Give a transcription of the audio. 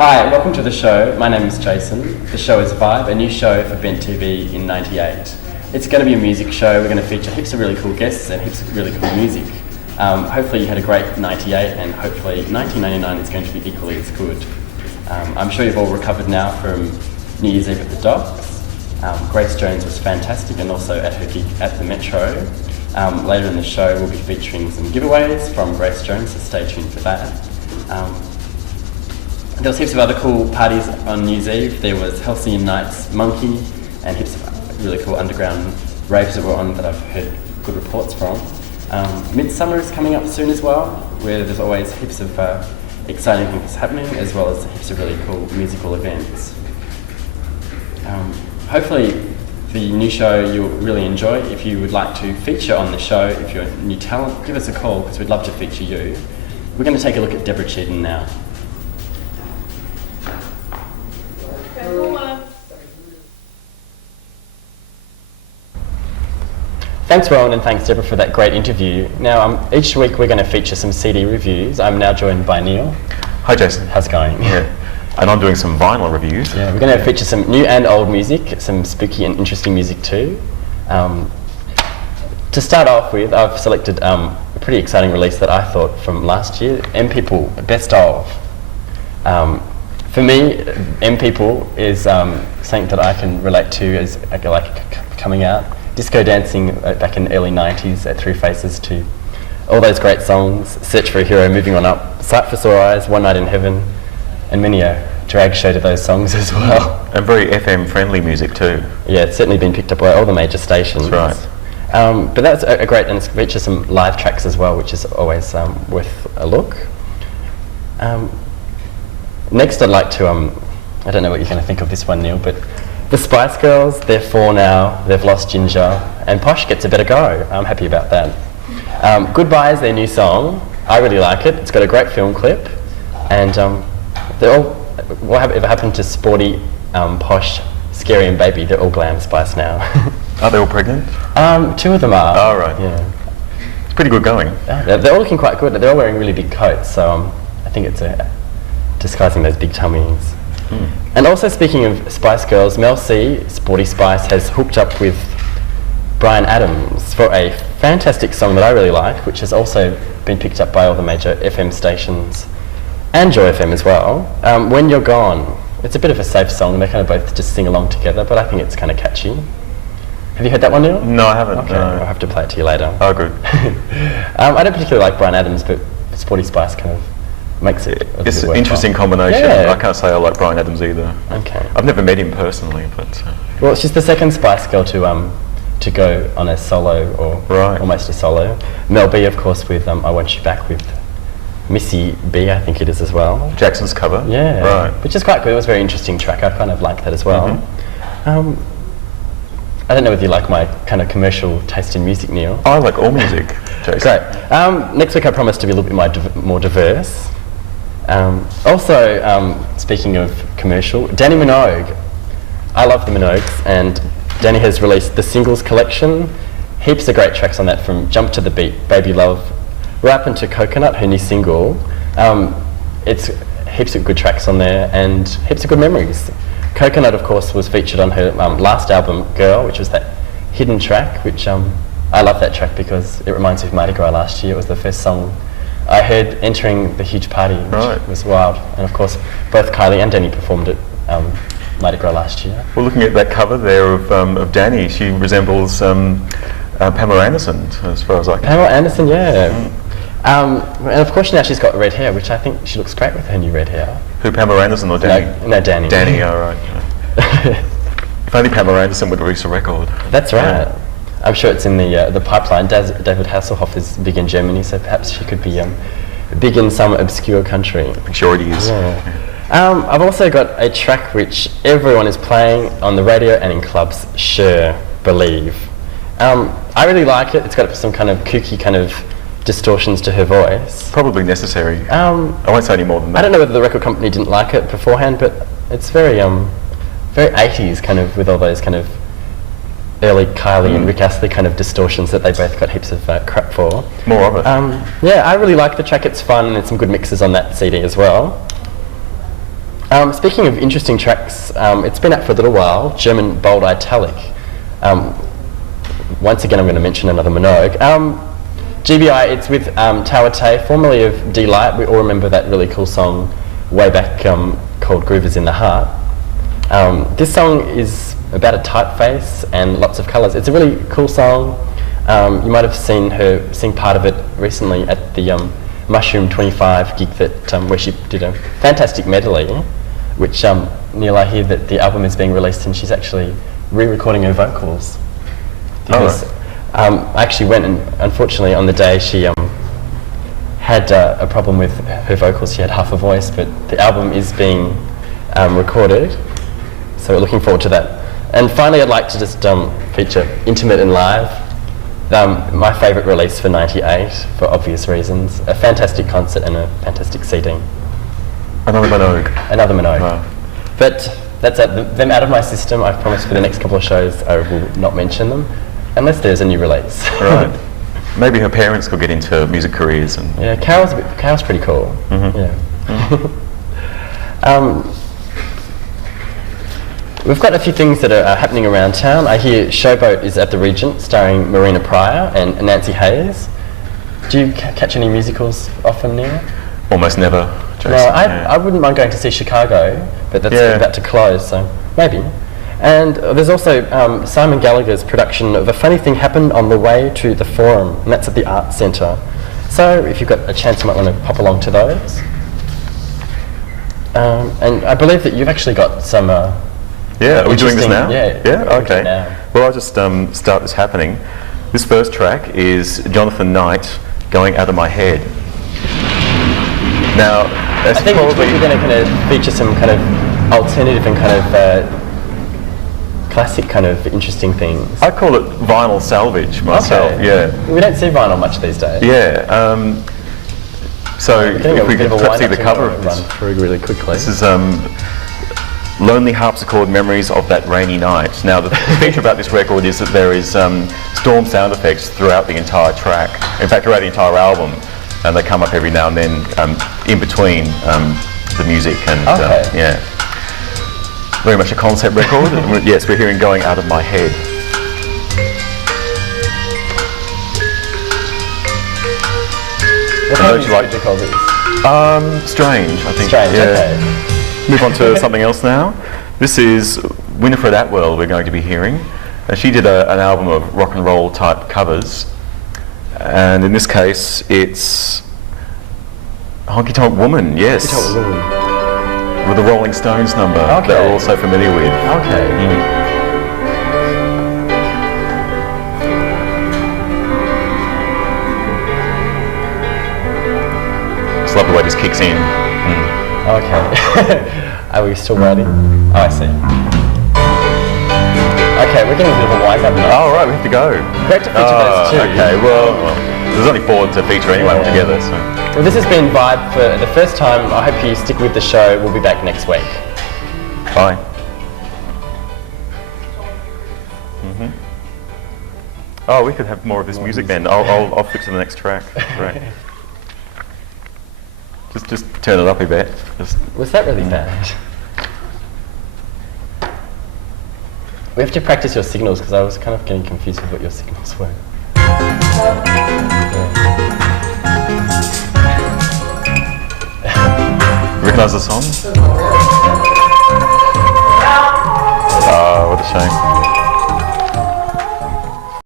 Hi, welcome to the show. My name is Jason. The show is Vibe, a new show for Bent TV in '98. It's going to be a music show. We're going to feature heaps of really cool guests and heaps of really cool music. Hopefully you had a great '98 and hopefully 1999 is going to be equally as good. I'm sure you've all recovered now from New Year's Eve at the Docks. Grace Jones was fantastic and also at her gig at the Metro. Later in the show we'll be featuring some giveaways from Grace Jones, so stay tuned for that. There was heaps of other cool parties on New Year's Eve. There was Halcyon Nights Monkey and heaps of really cool underground raves that were on that I've heard good reports from. Midsummer is coming up soon as well, where there's always heaps of exciting things happening, as well as heaps of really cool musical events. Hopefully the new show you'll really enjoy. If you would like to feature on the show, if you're a new talent, give us a call because we'd love to feature you. We're going to take a look at Deborah Cheetham now. Thanks Rowan and thanks Deborah for that great interview. Now each week we're going to feature some CD reviews. I'm now joined by Neil. Hi Jason. How's it going? Yeah. And I'm doing some vinyl reviews. Yeah, we're going to feature some new and old music, some spooky and interesting music too. To start off with, I've selected a pretty exciting release that I thought from last year, M People, Best Of. For me, M People is something that I can relate to as like coming out. Disco dancing back in the early 90s at Three Faces to all those great songs, Search for a Hero, Moving On Up, Sight for Sore Eyes, One Night in Heaven, and many a drag show to those songs as well. And very FM friendly music too. Yeah, it's certainly been picked up by all the major stations. That's right. But that's a great, and it features some live tracks as well, which is always worth a look. Next I'd like to, I don't know what you're going to think of this one, Neil, but the Spice Girls, they're 4 now, they've lost Ginger, and Posh gets a better go. I'm happy about that. Goodbye is their new song. I really like it. It's got a great film clip, and they're all, whatever happened to Sporty, Posh, Scary and Baby, they're all glam Spice now. Are they all pregnant? 2 of them are. Oh, right. Yeah. It's pretty good going. They're all looking quite good. They're all wearing really big coats, so I think it's disguising those big tummies. And also speaking of Spice Girls, Mel C, Sporty Spice, has hooked up with Bryan Adams for a fantastic song that I really like, which has also been picked up by all the major FM stations and Joy FM as well. When You're Gone. It's a bit of a safe song. They kind of both just sing along together, but I think it's kind of catchy. Have you heard that one, Neil? No, I haven't. Okay, No. I'll have to play it to you later. Oh, good. I don't particularly like Bryan Adams, but Sporty Spice kind of makes it a It's bit an interesting combination. Yeah. I can't say I like Bryan Adams either. Okay. I've never met him personally, but... Well, she's the second Spice Girl to go on a solo, or Right. almost a solo. Mel B, of course, with I Want You Back with Missy B, I think it is as well. Jackson's cover? Yeah. Right. Which is quite good. It was a very interesting track. I kind of like that as well. I don't know whether you like my kind of commercial taste in music, Neil. I like all music, Jason. Great. Next week I promise to be a little bit more diverse. Speaking of commercial, Danny Minogue. I love the Minogues, and Danny has released the singles collection. Heaps of great tracks on that, from Jump to the Beat, Baby Love, right up into Coconut, her new single. It's heaps of good tracks on there and heaps of good memories. Coconut, of course, was featured on her last album, Girl, which was that hidden track, which I love that track because it reminds me of Mardi Gras last year. It was the first song I heard entering the huge party, which was wild. And of course, both Kylie and Danny performed it Mardi Gras last year. Well, looking at that cover there of Danny, she resembles Pamela Anderson, as far as I can tell. Pamela Anderson, yeah. And of course now she's got red hair, which I think she looks great with her new red hair. Who, Pamela Anderson or Danny? No, Danny. Danny, all right. Yeah. If only Pamela Anderson would release a record. That's right. Yeah. I'm sure it's in the pipeline. David Hasselhoff is big in Germany, so perhaps she could be big in some obscure country. I'm sure it is. Yeah. I've also got a track which everyone is playing on the radio and in clubs, Cher, Believe. I really like it. It's got some kind of kooky kind of distortions to her voice. Probably necessary. I won't say any more than that. I don't know whether the record company didn't like it beforehand, but it's very 80s kind of, with all those kind of early Kylie and Rick Astley kind of distortions that they both got heaps of crap for. More of it. Yeah, I really like the track. It's fun, and there's some good mixes on that CD as well. Speaking of interesting tracks, it's been out for a little while, German Bold Italic. Once again, I'm going to mention another Minogue. GBI, it's with Tawate, formerly of D-Light. We all remember that really cool song way back called Groovers in the Heart. This song is about a typeface and lots of colours. It's a really cool song. You might have seen her sing part of it recently at the Mushroom 25 gig that where she did a fantastic medley, which Neil, I hear that the album is being released and she's actually re-recording her vocals. Because I actually went, and unfortunately on the day she had a problem with her vocals. She had half a voice, but the album is being recorded, so we're looking forward to that. And finally, I'd like to just feature Intimate and Live, my favourite release for '98 for obvious reasons. A fantastic concert and a fantastic CD. Another Minogue. Another Minogue. Wow. But that's them out of my system. I've promised for the next couple of shows I will not mention them, unless there's a new release. Right. Maybe her parents could get into music careers. And yeah, Carol's pretty cool. Mm-hmm. Yeah. Mm-hmm. We've got a few things that are happening around town. I hear Showboat is at the Regent, starring Marina Pryor and Nancy Hayes. Do you catch any musicals often, Neil? Almost never, Jason. No, I wouldn't mind going to see Chicago, but that's about to close, so maybe. And there's also Simon Gallagher's production of A Funny Thing Happened on the Way to the Forum, and that's at the Arts Centre. So if you've got a chance, you might want to pop along to those. And I believe that you've actually got some... yeah, are we doing this now? Yeah. Yeah, okay. Well, I'll just start this happening. This first track is Jonathan Knight, Going Out of My Head. Now, I think we're going to kind of feature some kind of alternative and kind of classic kind of interesting things. I call it vinyl salvage myself. Okay. Yeah. We don't see vinyl much these days. Yeah. So if we could perhaps see the cover of this. Run through really quickly. This is Lonely Harpsichord Memories of That Rainy Night. Now the feature about this record is that there is storm sound effects throughout the entire track. In fact, throughout the entire album, and they come up every now and then in between the music and yeah. Very much a concept record. Yes, we're hearing Going Out of My Head. What kind of music would you call this? Strange, I think. Strange, yeah. okay. Move on to something else now. This is Winifred Atwell we're going to be hearing. She did an album of rock and roll type covers, and in this case it's Honky Tonk Woman, yes. Honky Tonk Woman. With the Rolling Stones number that we're all so familiar with. Okay. Just love the way this kicks in. Okay. Are we still writing? Oh, I see. Okay, we're getting a bit of a wind-up now. Oh, right, we have to go. Great to feature those too. Okay, well, there's only 4 to feature anyway altogether. So. Well, this has been Vibe for the first time. I hope you stick with the show. We'll be back next week. Bye. Oh, we could have more of this music then. I'll fix to the next track. Right. Just turn it up a bit. Was that really bad? We have to practice your signals because I was kind of getting confused with what your signals were. Recognise the song? Oh, what a shame.